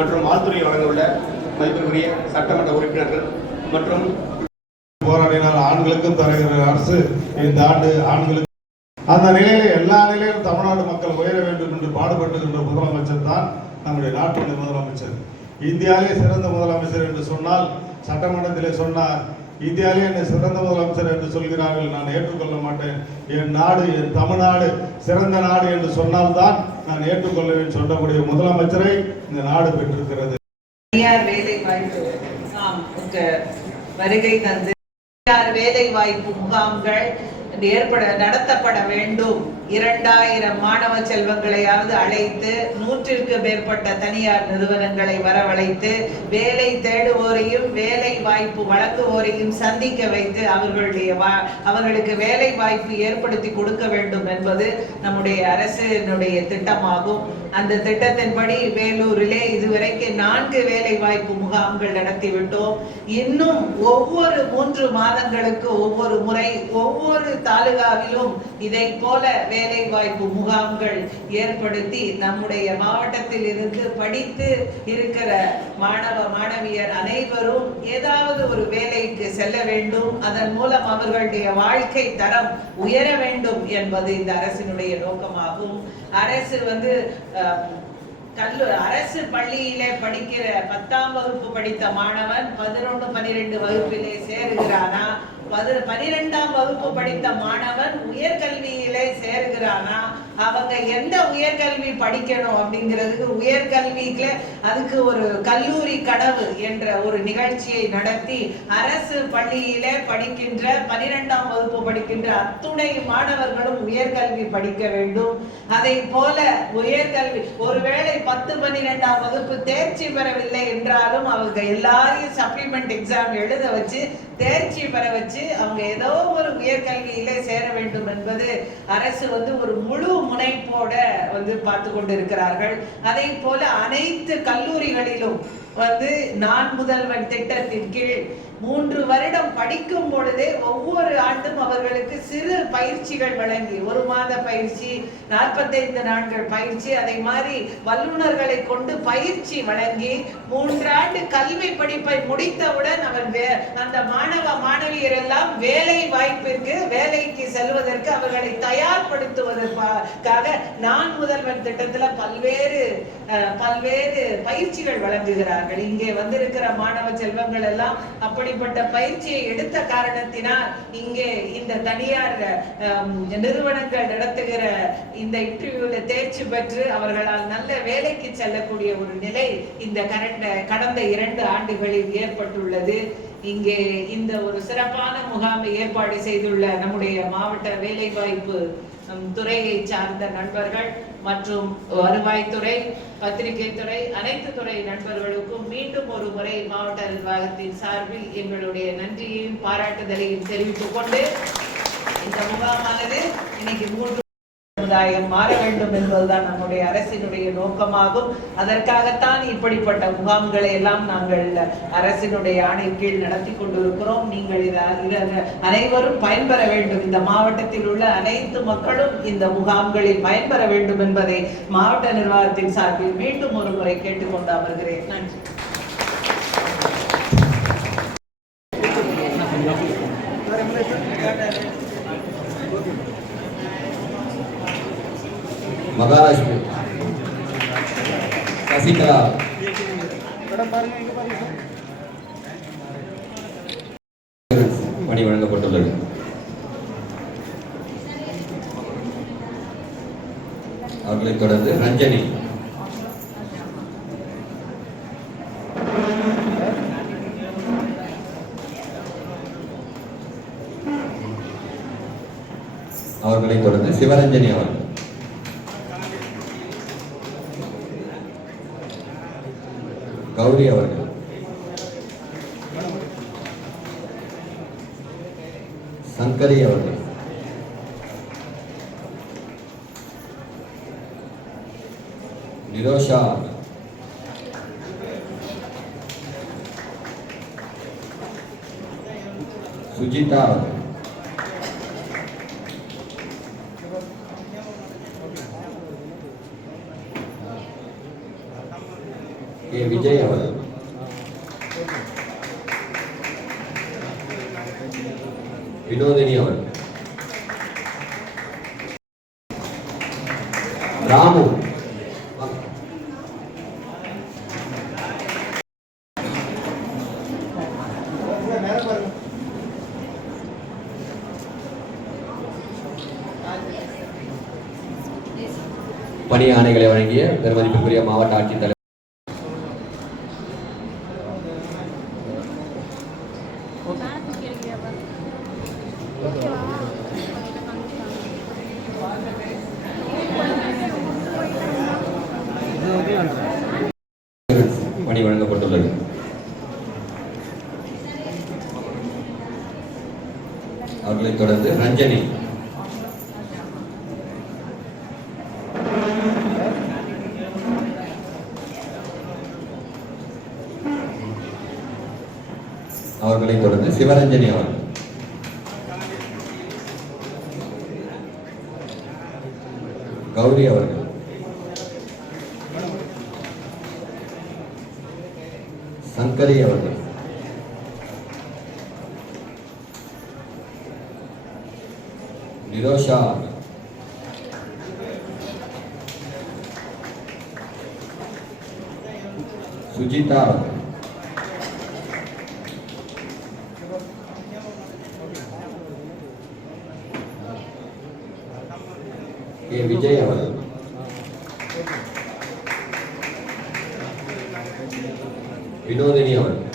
மற்றும் வாழ்த்துறை வழங்கவுள்ள உள்ள மதிப்பிற்குரிய சட்டமன்ற உறுப்பினர்கள் மற்றும் போராடினால் ஆண்களுக்கும் தருகிற அரசு இந்த ஆண்டு ஆண்களுக்கு அந்த நிலையில எல்லா நிலையிலும் தமிழ்நாடு மக்கள் உயர வேண்டும் என்று பாடுபட்டுகின்ற முதலமைச்சர் தான் நம்முடைய நாட்டின் முதலமைச்சர். இந்தியாவிலே சிறந்த முதலமைச்சர் என்று சொன்னால் சட்டமன்றத்திலே சொன்னார் இந்தியாவிலே என்னை சிறந்த முதலமைச்சர் என்று சொல்கிறார்கள். நான் ஏற்றுக்கொள்ள மாட்டேன். என் நாடு என் தமிழ்நாடு சிறந்த நாடு என்று சொன்னால்தான் நான் ஏற்றுக்கொள்வேன் சொல்லக்கூடிய முதலமைச்சரை இந்த நாடு பெற்றிருக்கிறது. தனியார் வேலை வாய்ப்பு வருகை தந்து தனியார் வேலை வாய்ப்பு முகாம்கள் ஏற்பட நடத்தப்பட வேண்டும். இரண்டாயிரம் மாணவ செல்வங்களையாவது அழைத்து நூற்றிற்கு மேற்பட்ட தனியார் நிறுவனங்களை வரவழைத்து வேலை தேடுவோரையும் வேலை வாய்ப்பு வழங்குவோரையும் சந்திக்க வைத்து அவர்களுடைய அவர்களுக்கு வேலை வாய்ப்பு ஏற்படுத்தி கொடுக்க வேண்டும் என்பது நம்முடைய அரசினுடைய திட்டமாகும். அந்த திட்டத்தின்படி வேலூரிலே இதுவரைக்கும் நான்கு வேலை வாய்ப்பு முகாம்கள் நடத்திவிட்டோம். இன்னும் ஒவ்வொரு மூன்று மாதங்களுக்கு ஒவ்வொரு முறை ஒவ்வொரு தாலுகாவிலும் இதை போல வேலை வாய்ப்பு முகாம்கள் ஏற்படுத்தி நம்முடைய மாவட்டத்தில் இருந்து படித்து இருக்கிற மாணவ மாணவியர் அனைவரும் ஏதாவது ஒரு வேலைக்கு செல்ல வேண்டும். அதன் மூலம் அவர்களுடைய வாழ்க்கை தரம் உயர வேண்டும் என்பது இந்த அரசினுடைய நோக்கமாகும். அரசு வந்து அஹ், கல்லு அரசு பள்ளியிலே படிக்கிற பத்தாம் வகுப்பு படித்த மாணவன் பதினொன்று பனிரெண்டு வகுப்பிலே சேருகிறானா? பனிரெண்டாம் வகுப்பு படித்த மாணவன் உயர்கல்வியிலே சேருகிறானா? அவங்க எந்த உயர்கல்வி படிக்கணும் அப்படிங்கிறதுக்கு உயர்கல்விக்குல அதுக்கு ஒரு கல்லூரி கனவு என்ற ஒரு நிகழ்ச்சியை நடத்தி அரசு பள்ளியிலே படிக்கின்ற பனிரெண்டாம் வகுப்பு படிக்கின்ற அத்துணை மாணவர்களும் உயர்கல்வி படிக்க வேண்டும். அதை போல உயர்கல்வி ஒருவேளை பத்து பன்னிரெண்டாம் வகுப்பு தேர்ச்சி பெறவில்லை என்றாலும் அவங்க எல்லாரையும் சப்ளிமெண்ட் எக்ஸாம் எழுத வச்சு தேர்ச்சி பெற வச்சு அவங்க ஏதோ ஒரு உயர்கல்வியிலே சேர வேண்டும் என்பது அரசு வந்து ஒரு முழு முனைப்போட வந்து பார்த்து கொண்டு இருக்கிறார்கள் அதே போல அனைத்து கல்லூரிகளிலும் வந்து நான் முதல்வன் திட்டத்தின் கீழ் மூன்று வருடம் படிக்கும் பொழுதே ஒவ்வொரு ஆண்டும் அவர்களுக்கு சிறு பயிற்சிகள் வழங்கி ஒரு மாத பயிற்சி நாற்பத்தைந்து நாட்கள் பயிற்சி அதை மாதிரி வல்லுநர்களை கொண்டு பயிற்சி வழங்கி மூன்றாண்டு கல்வி படிப்பை முடித்தவுடன் அவர் வே- அந்த மாணவ மாணவியர் எல்லாம் வேலை வாய்ப்பிற்கு வேலைக்கு செல்வதற்கு அவர்களை தயார்படுத்துவதற்காக நான் முதல்வன் திட்டத்துல பல்வேறு அஹ், பல்வேறு பயிற்சிகள் வழங்குகிறார். வழங்குகிறார்கள் இங்கே வந்திருக்கிற மாணவ செல்வங்கள் எல்லாம் அப்படிப்பட்ட பயிற்சியை எடுத்த காரணத்தினால் இங்கே இந்த தனியார் நிறுவனங்கள் நடத்துகிற இந்த இன்டர்வியூல தேர்ச்சி பெற்று அவர்களால் நல்ல வேலைக்கு செல்லக்கூடிய ஒரு நிலை இந்த கடந்த கடந்த இரண்டு ஆண்டுகளில் ஏற்பட்டுள்ளது. இங்கே இந்த ஒரு சிறப்பான முகாமை ஏற்பாடு செய்துள்ள நம்முடைய மாவட்ட வேலைவாய்ப்பு துறையை சார்ந்த நண்பர்கள் மற்றும் வருவாய்த்துறை பத்திரிகை துறை அனைத்து துறை நண்பர்களுக்கும் மீண்டும் ஒரு முறை மாவட்ட நிர்வாகத்தின் சார்பில் எங்களுடைய நன்றியையும் பாராட்டுதலையும் தெரிவித்துக் கொண்டு இந்த முகாமானது இன்னைக்கு மூன்று சமுதாயம் மாற வேண்டும் என்பதுதான் நம்முடைய அரசினுடைய நோக்கமாகும். அதற்காகத்தான் இப்படிப்பட்ட முகாம்களை எல்லாம் நாங்கள் அரசினுடைய ஆணை கீழ் நடத்தி கொண்டிருக்கிறோம். நீங்கள் இத அனைவரும் பயன்பெற வேண்டும். இந்த மாவட்டத்தில் உள்ள அனைத்து மக்களும் இந்த முகாம்களில் பயன்பெற வேண்டும் என்பதை மாவட்ட நிர்வாகத்தின் சார்பில் மீண்டும் ஒரு முறை கேட்டுக்கொண்டு அமர்கிறேன். நன்றி. மகாலட்சுமி. சசிகலா பணி வழங்கப்பட்டுள்ளது. அவர்களைத் தொடர்ந்து ரஞ்சனி. அவர்களைத் தொடர்ந்து சிவரஞ்சனி அவர்கள். கௌரி அவர்கள் சங்கரி அவர்கள் நிரோஷா அவர்கள் சுஜிதா அவர்கள் கே விஜய் அவர்கள் வினோதினி அவர்கள் ராமு பணி ஆணைகளை வழங்கிய பெருமதிப்புக்குரிய மாவட்ட ஆட்சித்தலைவர் பணி வழங்கப்பட்டுள்ளது. அவர்களைத் தொடர்ந்து ரஞ்சனி. அவர்களைத் தொடர்ந்து சிவரஞ்சனி அவர்கள். கௌரி அவர்கள். சங்கரி அவர்கள் நிரோஷா அவர்கள். சுஜிதா அவர்கள் கே வினோதினி அவர்கள்